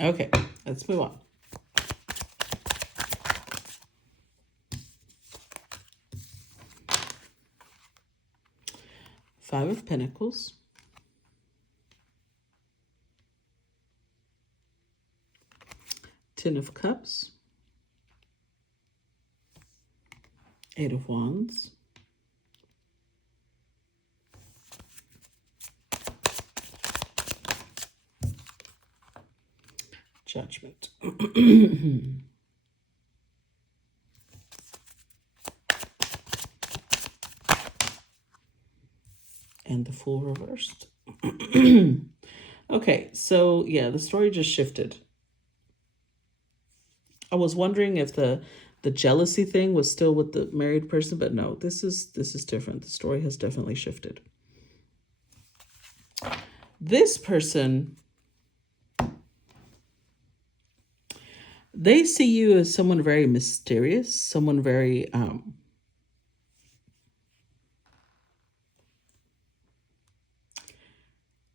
Okay, let's move on. Five of Pentacles. Ten of Cups. Eight of Wands. Judgment. And the Fool reversed. Okay, so yeah, the story just shifted. I was wondering if the jealousy thing was still with the married person, but no, this is different. The story has definitely shifted. This person, they see you as someone very mysterious, someone very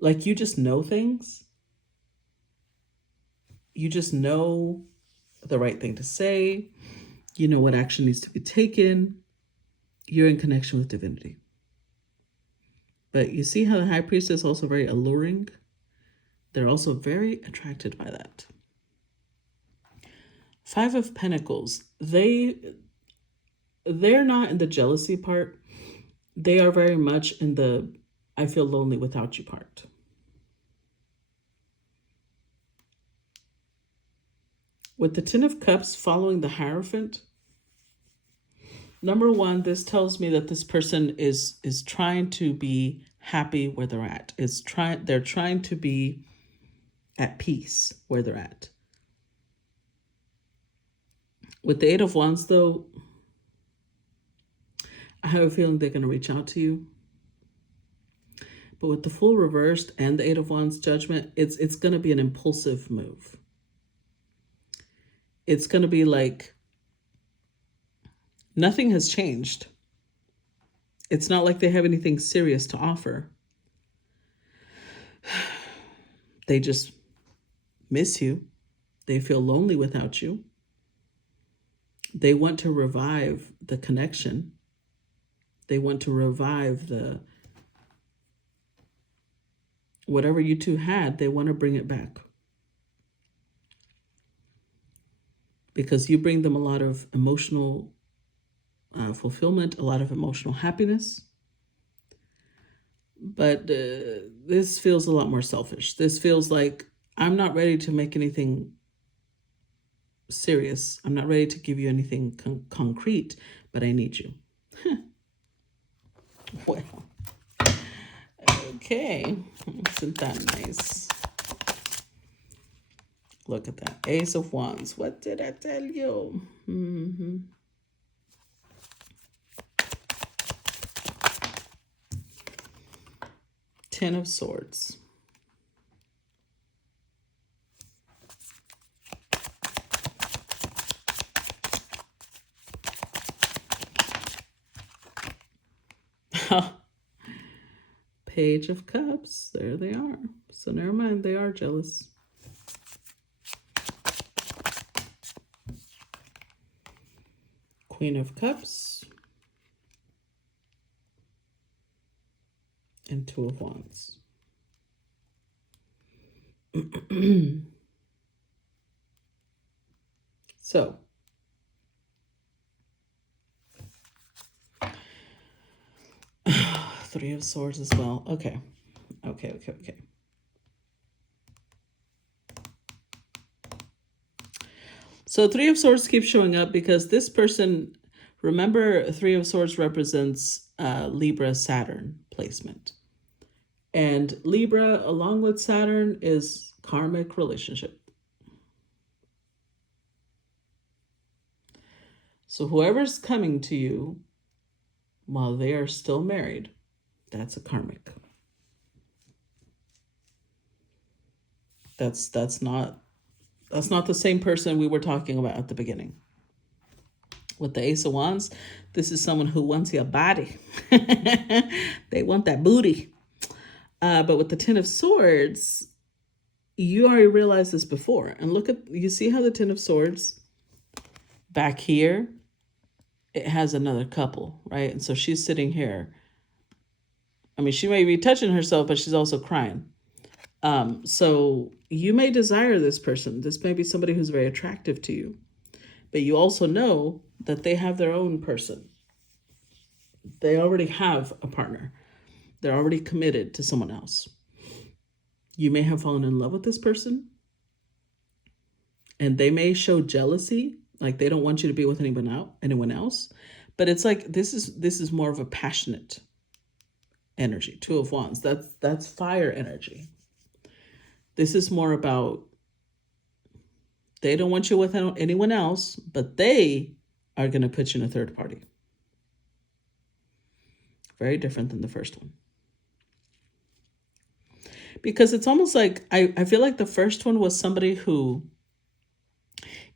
like you just know things. You just know the right thing to say. You know what action needs to be taken. You're in connection with divinity. But you see how the High Priestess is also very alluring? They're also very attracted by that. Five of Pentacles. They're not in the jealousy part. They are very much in the I feel lonely without you part. With the Ten of Cups following the Hierophant, number one, this tells me that this person is trying to be happy where they're at. They're trying to be at peace where they're at. With the Eight of Wands, though, I have a feeling they're going to reach out to you. But with the Fool reversed and the Eight of Wands Judgment, it's going to be an impulsive move. It's going to be like nothing has changed. It's not like they have anything serious to offer. They just miss you. They feel lonely without you. They want to revive the connection. They want to revive the whatever you two had, they want to bring it back. Because you bring them a lot of emotional fulfillment, a lot of emotional happiness. But this feels a lot more selfish. This feels like I'm not ready to make anything serious. I'm not ready to give you anything concrete, but I need you. Well, okay. Isn't that nice? Look at that. Ace of Wands. What did I tell you? Mm-hmm. Ten of Swords. Page of Cups. There they are. So never mind. They are jealous. Queen of Cups. And Two of Wands. So, Three of Swords as well. Okay. So Three of Swords keeps showing up because this person, remember, Three of Swords represents Libra Saturn placement. And Libra, along with Saturn, is karmic relationship. So whoever's coming to you while they are still married, that's a karmic. That's not the same person we were talking about at the beginning. With the Ace of Wands, this is someone who wants your body. They want that booty. But with the Ten of Swords, you already realized this before. And look at, you see how the Ten of Swords back here, it has another couple, right? And so she's sitting here. I mean, she may be touching herself, but she's also crying. So you may desire this person. This may be somebody who's very attractive to you, but you also know that they have their own person. They already have a partner. They're already committed to someone else. You may have fallen in love with this person, and they may show jealousy, like they don't want you to be with anyone else. But it's like this is more of a passionate energy. Two of Wands. That's fire energy. This is more about they don't want you with anyone else, but they are going to put you in a third party. Very different than the first one. Because it's almost like, I feel like the first one was somebody who,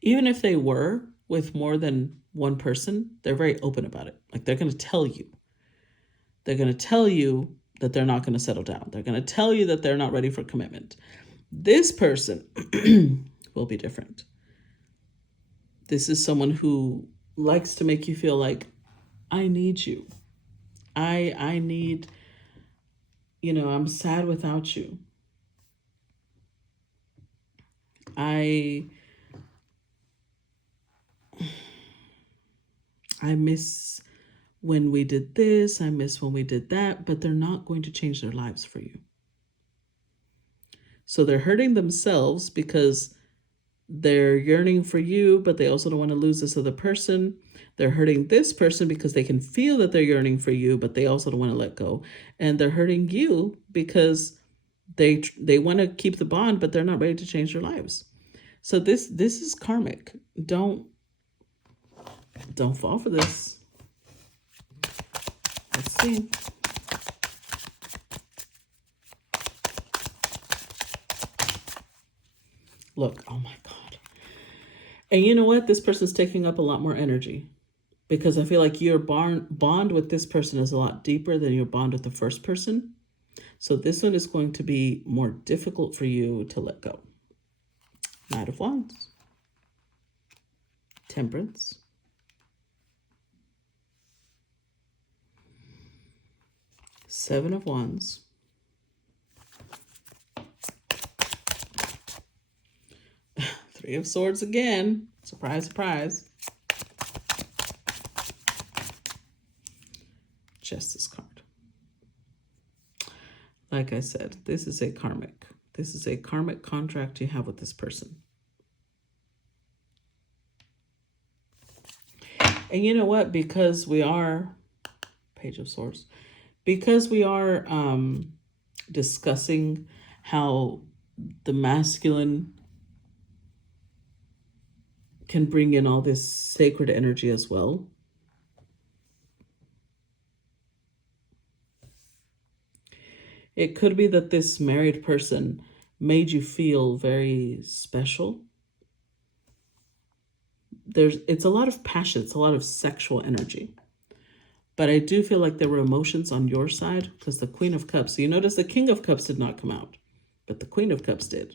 even if they were with more than one person, they're very open about it. Like they're going to tell you. They're going to tell you that they're not going to settle down. They're going to tell you that they're not ready for commitment. This person will be different. This is someone who likes to make you feel like, I need you. I need, I'm sad without you. I miss when we did this. I miss when we did that, but they're not going to change their lives for you. So they're hurting themselves because they're yearning for you, but they also don't want to lose this other person. They're hurting this person because they can feel that they're yearning for you, but they also don't want to let go. And they're hurting you because they want to keep the bond, but they're not ready to change their lives. So this is karmic. Don't fall for this. Let's see. Look, oh my God. And you know what? This person's taking up a lot more energy, because I feel like your bond with this person is a lot deeper than your bond with the first person. So this one is going to be more difficult for you to let go. Knight of Wands. Temperance. Seven of Wands. Three of Swords again. Surprise, surprise. Justice card. Like I said, this is a karmic. This is a karmic contract you have with this person. And you know what? Because we are, Page of Swords, because we are discussing how the masculine can bring in all this sacred energy as well. It could be that this married person made you feel very special. It's a lot of passion. It's a lot of sexual energy. But I do feel like there were emotions on your side, because the Queen of Cups. So you notice the King of Cups did not come out, but the Queen of Cups did.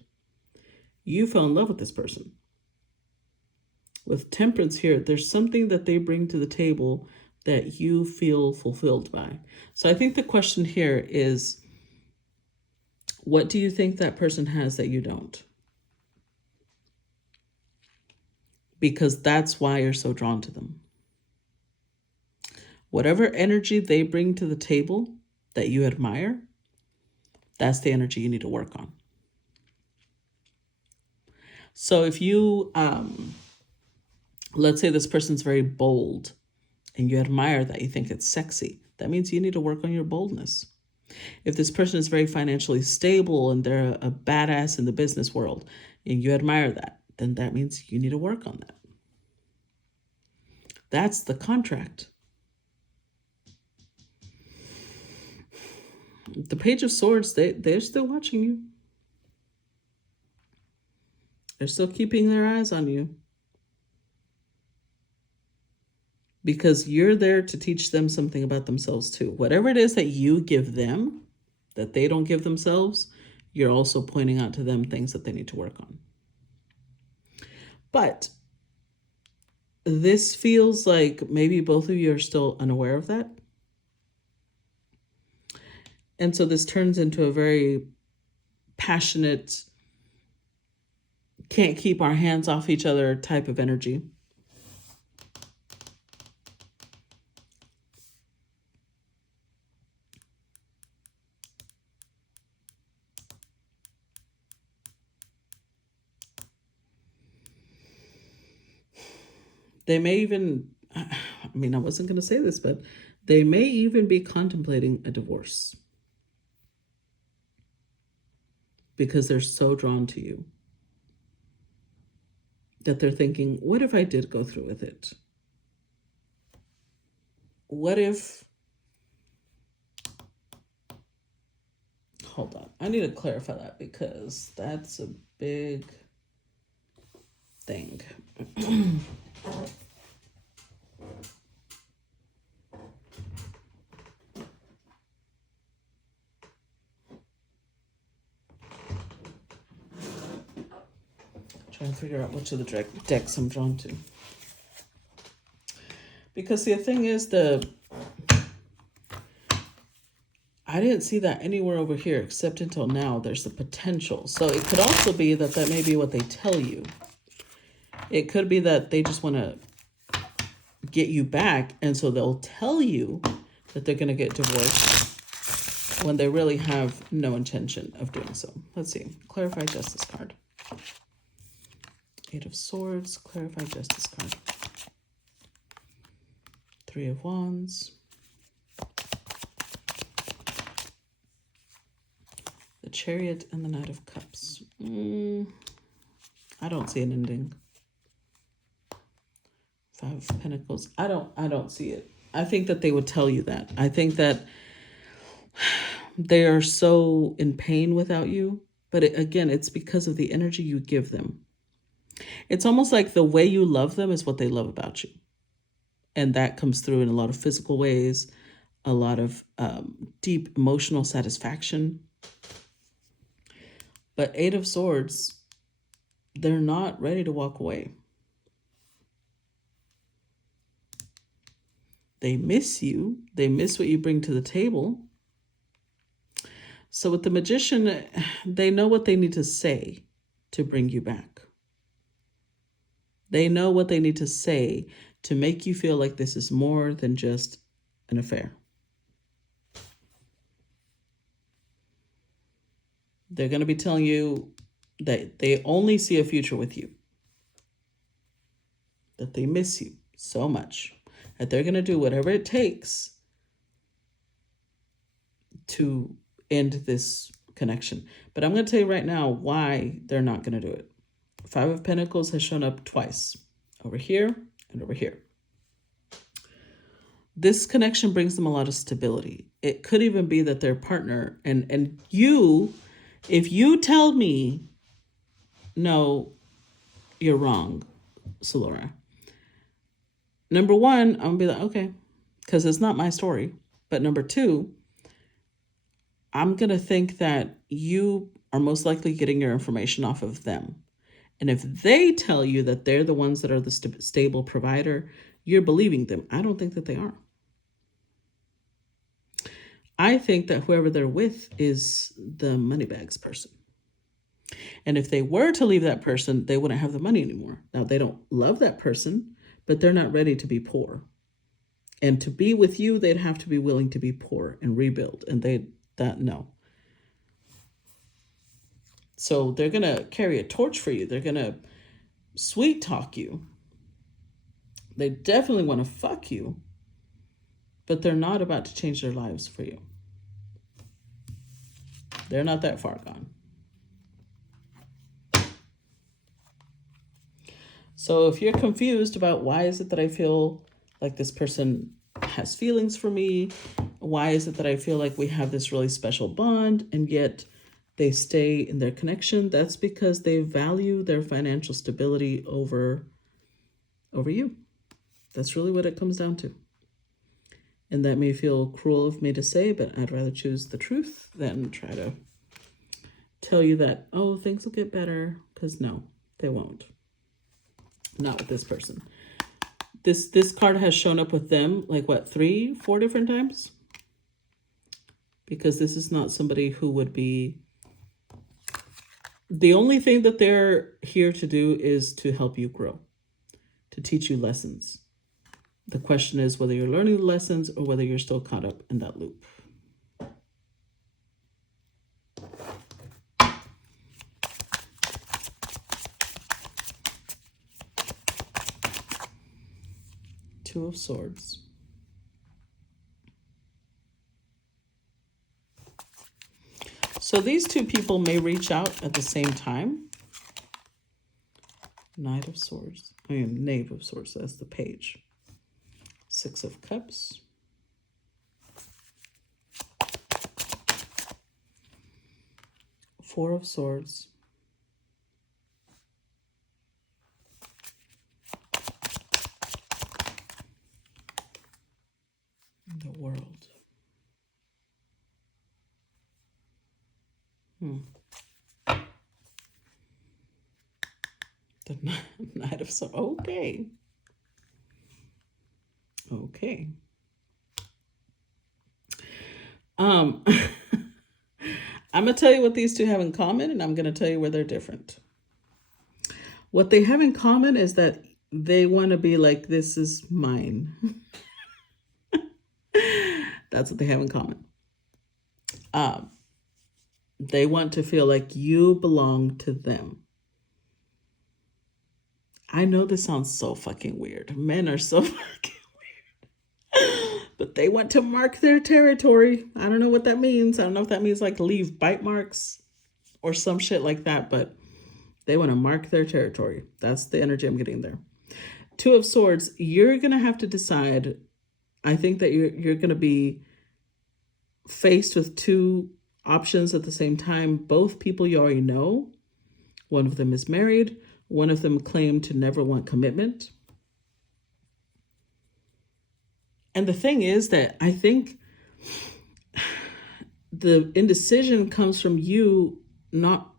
You fell in love with this person. With Temperance here, there's something that they bring to the table that you feel fulfilled by. So I think the question here is, what do you think that person has that you don't? Because that's why you're so drawn to them. Whatever energy they bring to the table that you admire, that's the energy you need to work on. So if you, let's say this person's very bold and you admire that, you think it's sexy, that means you need to work on your boldness. If this person is very financially stable and they're a badass in the business world and you admire that, then that means you need to work on that. That's the contract. The Page of Swords, they're still watching you. They're still keeping their eyes on you. Because you're there to teach them something about themselves too. Whatever it is that you give them, that they don't give themselves, you're also pointing out to them things that they need to work on. But this feels like maybe both of you are still unaware of that. And so this turns into a very passionate, can't keep our hands off each other type of energy. They may even, I mean, I wasn't going to say this, but they may even be contemplating a divorce because they're so drawn to you that they're thinking, what if I did go through with it? What if, hold on, I need to clarify that because that's a big thing. Trying to figure out which of the decks I'm drawn to. Because the thing is, I didn't see that anywhere over here except until now. There's the potential. So it could also be that may be what they tell you. It could be that they just want to get you back, and so they'll tell you that they're going to get divorced when they really have no intention of doing so. Let's see. Clarify Justice card. 8 of Swords, clarify Justice card. 3 of Wands. The Chariot and the Knight of Cups. I don't see an ending. 5 of Pentacles. I don't see it. I think that they would tell you that. I think that they are so in pain without you. But again, it's because of the energy you give them. It's almost like the way you love them is what they love about you. And that comes through in a lot of physical ways, a lot of deep emotional satisfaction. But 8 of Swords, they're not ready to walk away. They miss you. They miss what you bring to the table. So with the Magician, they know what they need to say to bring you back. They know what they need to say to make you feel like this is more than just an affair. They're going to be telling you that they only see a future with you. That they miss you so much. That they're going to do whatever it takes to end this connection. But I'm going to tell you right now why they're not going to do it. 5 of Pentacles has shown up twice. Over here and over here. This connection brings them a lot of stability. It could even be that their partner, and you, if you tell me, no, you're wrong, Solora. Number one, I'm going to be like, okay, because it's not my story. But number two, I'm going to think that you are most likely getting your information off of them. And if they tell you that they're the ones that are the stable provider, you're believing them. I don't think that they are. I think that whoever they're with is the moneybags person. And if they were to leave that person, they wouldn't have the money anymore. Now, they don't love that person, but they're not ready to be poor. And to be with you, they'd have to be willing to be poor and rebuild. And no. So they're going to carry a torch for you. They're going to sweet talk you. They definitely want to fuck you, but they're not about to change their lives for you. They're not that far gone. So if you're confused about why is it that I feel like this person has feelings for me, why is it that I feel like we have this really special bond and yet they stay in their connection, that's because they value their financial stability over you. That's really what it comes down to. And that may feel cruel of me to say, but I'd rather choose the truth than try to tell you that, oh, things will get better, because no, they won't. Not with this person. This card has shown up with them like what, 3-4 different times? Because this is not somebody who would be, the only thing that they're here to do is to help you grow, to teach you lessons. The question is whether you're learning the lessons or whether you're still caught up in that loop. Two of Swords. So these two people may reach out at the same time. Knight of Swords. Knave of Swords, that's the page. Six of Cups. Four of Swords. The World. The Knight of Swords. Okay. Okay. I'm going to tell you what these two have in common, and I'm going to tell you where they're different. What they have in common is that they want to be like, this is mine. That's what they have in common. They want to feel like you belong to them. I know this sounds so fucking weird. Men are so fucking weird. But they want to mark their territory. I don't know what that means. I don't know if that means like leave bite marks or some shit like that, but they want to mark their territory. That's the energy I'm getting there. Two of Swords, you're going to have to decide. I think that you're going to be faced with two options at the same time. Both people you already know. One of them is married. One of them claimed to never want commitment. And the thing is that I think the indecision comes from you're not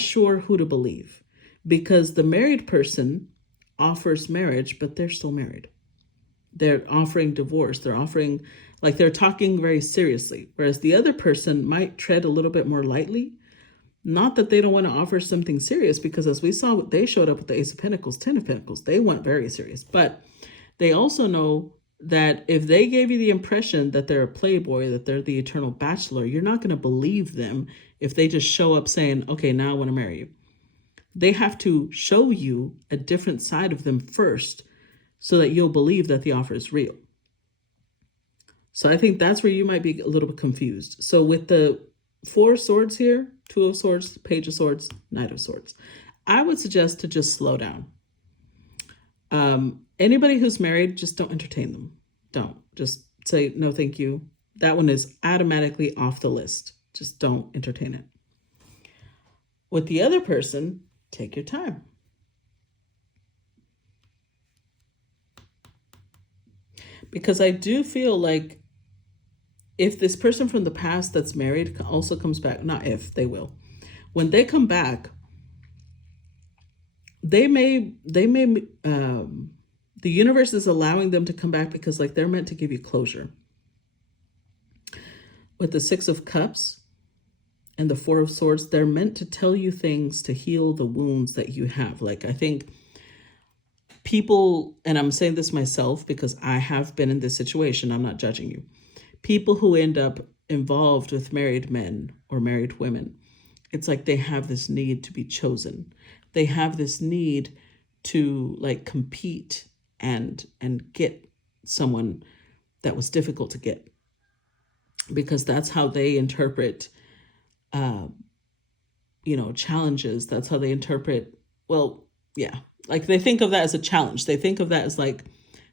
sure who to believe, because the married person offers marriage, but they're still married. They're offering divorce. They're offering, like, they're talking very seriously, whereas the other person might tread a little bit more lightly. Not that they don't want to offer something serious, because as we saw, they showed up with the Ace of Pentacles, 10 of Pentacles. They went very serious, but they also know that if they gave you the impression that they're a playboy, that they're the eternal bachelor, you're not going to believe them if they just show up saying, okay, now I want to marry you. They have to show you a different side of them first so that you'll believe that the offer is real. So I think that's where you might be a little bit confused. So with the Four of Swords here, Two of Swords, Page of Swords, Knight of Swords, I would suggest to just slow down. Anybody who's married, just don't entertain them. Don't. Just say, no, thank you. That one is automatically off the list. Just don't entertain it. With the other person, take your time. Because I do feel like if this person from the past that's married also comes back, not if, they will. When they come back, the universe is allowing them to come back because like they're meant to give you closure. With the Six of Cups and the Four of Swords, they're meant to tell you things to heal the wounds that you have. Like, I think people, and I'm saying this myself because I have been in this situation, I'm not judging you. People who end up involved with married men or married women, it's like they have this need to be chosen. They have this need to like compete and get someone that was difficult to get, because that's how they interpret, challenges. That's how they interpret, like they think of that as a challenge. They think of that as like,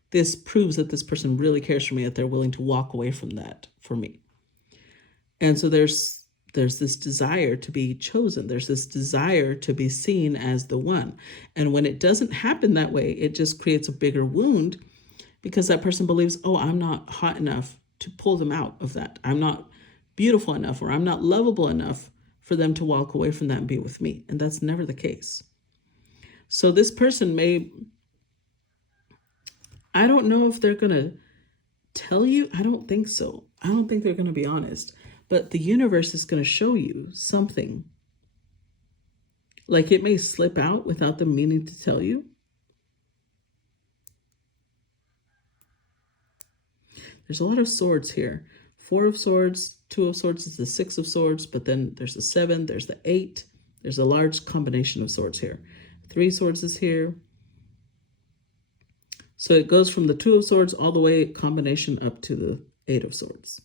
this proves that this person really cares for me, that they're willing to walk away from that for me. And so there's this desire to be chosen. There's this desire to be seen as the one. And when it doesn't happen that way, it just creates a bigger wound, because that person believes, oh, I'm not hot enough to pull them out of that. I'm not beautiful enough, or I'm not lovable enough for them to walk away from that and be with me. And that's never the case. So this person may, I don't know if they're going to tell you. I don't think so. I don't think they're going to be honest. But the universe is going to show you something. Like it may slip out without them meaning to tell you. There's a lot of swords here. 4 of swords, 2 of swords is the 6 of swords, but then there's the 7, there's the 8. There's a large combination of swords here. 3 swords is here. So it goes from the 2 of swords all the way combination up to the 8 of swords.